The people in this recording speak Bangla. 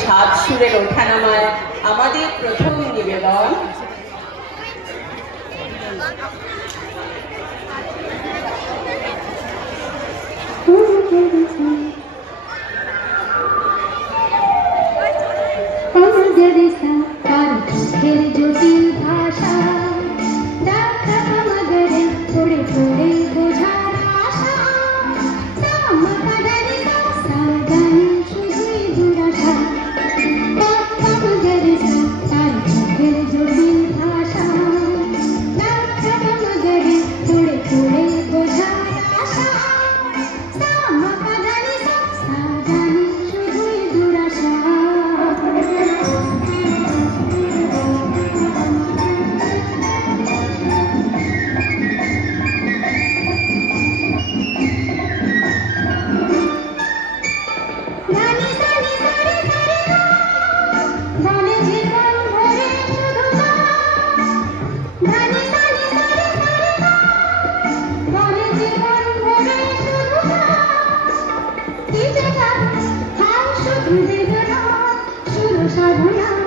সাত সুরের ওঠানামায় আমাদের প্রথম নিবেদন জটিল ভাষা দেখা আমাদের পড়ে পড়ে বোঝার আশা সাজানি শুধুই দুরাশা আমাদের তার চোখের জটিল ভাষা দেখা আমাদের পড়ে পড়ে বোঝার আশা সাজানি শুধুই দুরাশা সাধনা